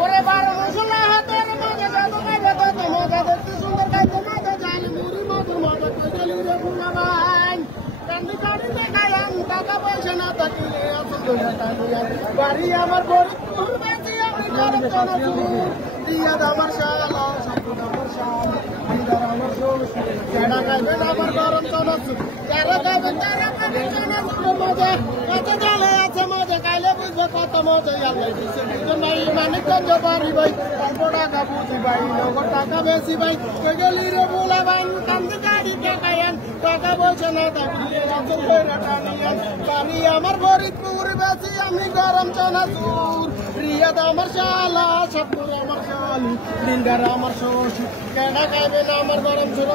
ওরে 12 মশলা হাতের মজা জাদু খাইবে তো মজা দেখতে সুন্দর খাইতে মজা জালি মুড়ি মজা কইলি রে বুলাবান কান্দি কান্দি দেখায়াম টাকা পয়সা না থাকলে আসল বাড়ি আমার ফরিদপুর বেশি আমি গরম চনা দিয়া আমার শালা সব আমার শালা দিদার আমার শ্বশুর কেডা খাইবে আমার গরম চনা যারা খাইবে তারা খাবে চনা মজা কত জালে আছে মজা খাইলে বুঝবে কত মজা আল্লাহ দিছে নাই মানিকগঞ্জ বাড়ি ভাই অল্প টাকা বুঝি ভাই নগদ টাকা বেশি ভাই গেলি রে বুলাবান কান্দি গাড়ি টাকায়ান টাকা পয়সা না থাকলে আসল টানিয়ান বাড়ি আমার ফরিদপুর বেশি আমি গরম চনা রিয়াদ আমার শালা সবপুর আমার শালি দিলদার আমার শ্বশুর কেডা খাইবে না আমার গরম ছোট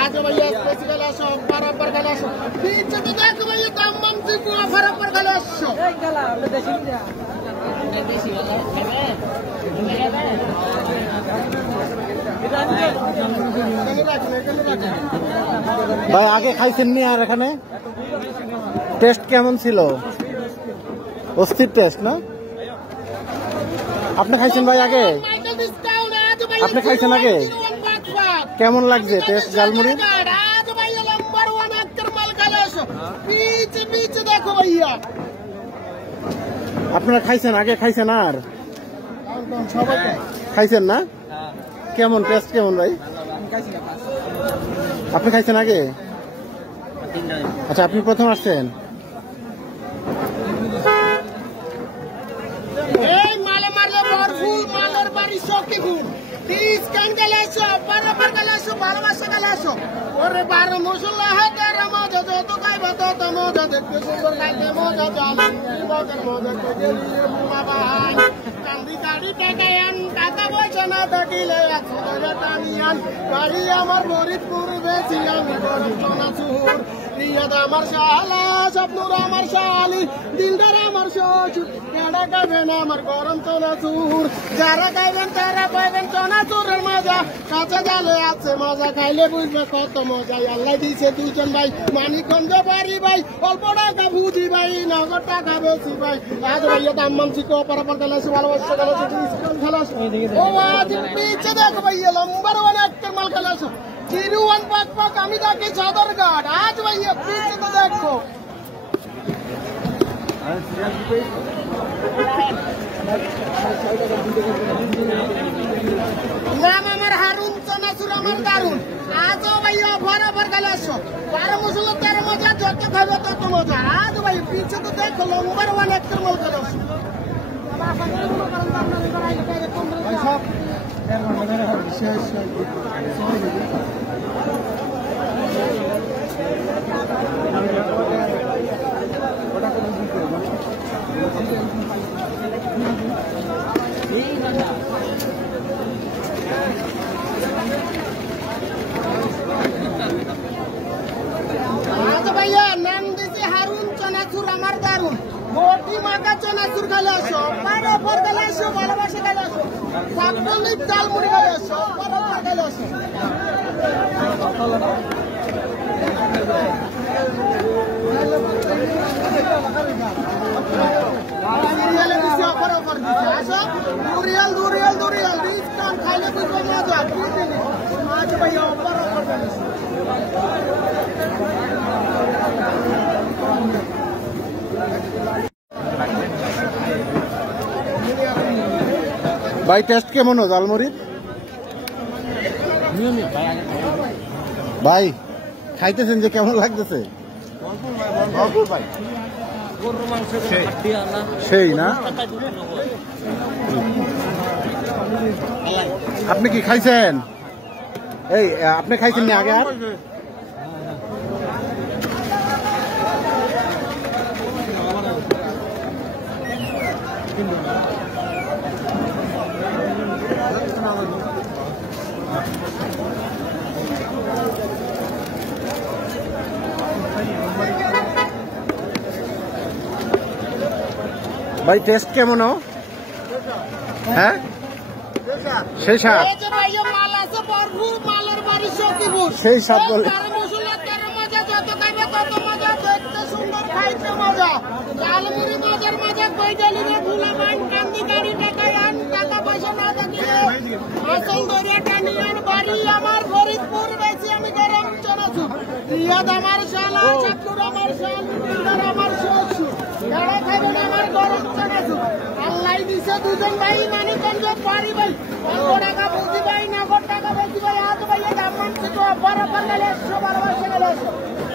আজ ভাইয়া স্পেশাল আসো বরাবর গেলে আসো পিছে তো দেখো ভাইয়া দাম মাম চিকু বরাবর গেলে আসো এই গেলা দেশি যা দেশি वाला খাবে ভাই আগে খাইছেন নি আর এখানে টেস্ট কেমন ছিল অস্থির টেস্ট না আপনি খাইছেন ভাই আগে আপনি খাইছেন আগে কেমন লাগছে টেস্ট ঝালমুড়ি আপনারা খাইছেন আগে খাইছেন আর খাইছেন না কেমন টেস্ট কেমন ভাই আপনি খাইছেন আগে আচ্ছা আপনি প্রথম আসছেন এই মালে মারলে বরফুল মালের বাড়ি সকিপুর 30 কান গেলে আসো বরাবর গেলে আসো ভালোবাসা গেলে আসো ওরে 12 মশলা হাতের মজা যত খাইবে তত মজা দেখতে সুন্দর খাইতে মজা জানি মজার মজা গেলি মুলাবান কান্দি গাড়ি টাকায়ান টাকা পয়সা না থাকিলে একশো টানিয়ান বাড়ি আমার ফরিদপুর বেশি আমি গরম চনা চুর রিয়াদ আমার শালা স্বপ্নুর আমার শালি দিলদার আমার শ্বশুর কেডা খাইবেন আমার গরম চনা চুর যারা খাইবেন তারা পাইবেন চনা চুরের মজা কাঁচা জালে আছে মজা খাইলে বুঝবে কত মজা আল্লাহ দিছে দুইজন ভাই মানিকগঞ্জ বাড়ি ভাই অল্প টাকা বুঝি ভাই নগদ টাকা বেশি ভাই আজ ভাইয়া দাম মাম চিকো বরাবর গেলে ভালোবাসা গেলে ও আজ পিছে দেখো ভাইয়া লম্বার একটা মাল খেলে আসো জিরুয়ান পাক আমি থাকি সদরঘাট আজ ভাইয়া পিছে তো দেখো নাম আমার হারুন চনাচুর আমার দারুন আজও ভাইয়া বরাবর গেলে আসো 12 মশলা 13 মজা যত খাবে তত মজা আজ ভাই পিছে তো দেখো লম্বার একটা মাল খেলে আসো ভাইয়া নাম দিছি হারুন চনাচুর আমার দারুন মোটি মাকা চনাচুর খেলে আসো বরাবর গেলে আসো ভালোবাসা গেলে আসো সাকলি ঝালমুড়ি গেলে আসো বরাবর গেলে আসো দুরিয়াল ডিসকাউন্ট খাইলে বুঝবে মজা আজ ভাইয়া বরাবর গেলে আসো ভাই টেস্ট কেমন ঝালমুড়ি ভাই খাইতেছেন যে কেমন লাগতেছে সেই না আপনি কি খাইছেন এই আপনি খাইছেন না আগে আর ভাই টেস্ট কেমন হ্যাঁ সেই স্বাদ মাল আছে ভরপুর মালের বাড়ি সখীপুর। সেই সব বলে। তার মশলা তার মজা, যত খাইবে তত মজা, দেখতে সুন্দর খাইতে মজা। ঝালমুড়ি মজার মজা, কই গেলি রে ভুলা বাইন, কান্দি গাড়ি টাকায় আন, টাকা পয়সা না থাকিলে আসল দরিয়া টানি আন। বাড়ি আমার ফরিদপুর, বেশি আমি গরম চনাচুর। রিয়াদ আমার শালা, চাটুর আমার শাল, মুন্দার আমার শ্বশুর। যারা খাইবেন আমার গরম চনাচুর। আল্লাহ দিছে দুজন ভাই, মানিকগঞ্জ বাড়ি ভাই। অল্প টাকা বুঝি ভাই, নগদ টাকা বেশি ভাই। হাত ভাইয়ে দাম মানছে তো, বরাবর গেলে 100, ভালোবাসা গেলে 100।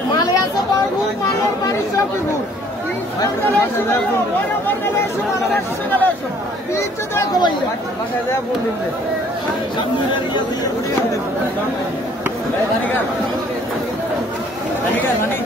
মালে আছে বরগুর, মালের বাড়ি সখীপুর। বরাবর গেলে 100, ভালোবাসা গেলে 100। দিচ্ছে দেখো ভাইয়া। মানে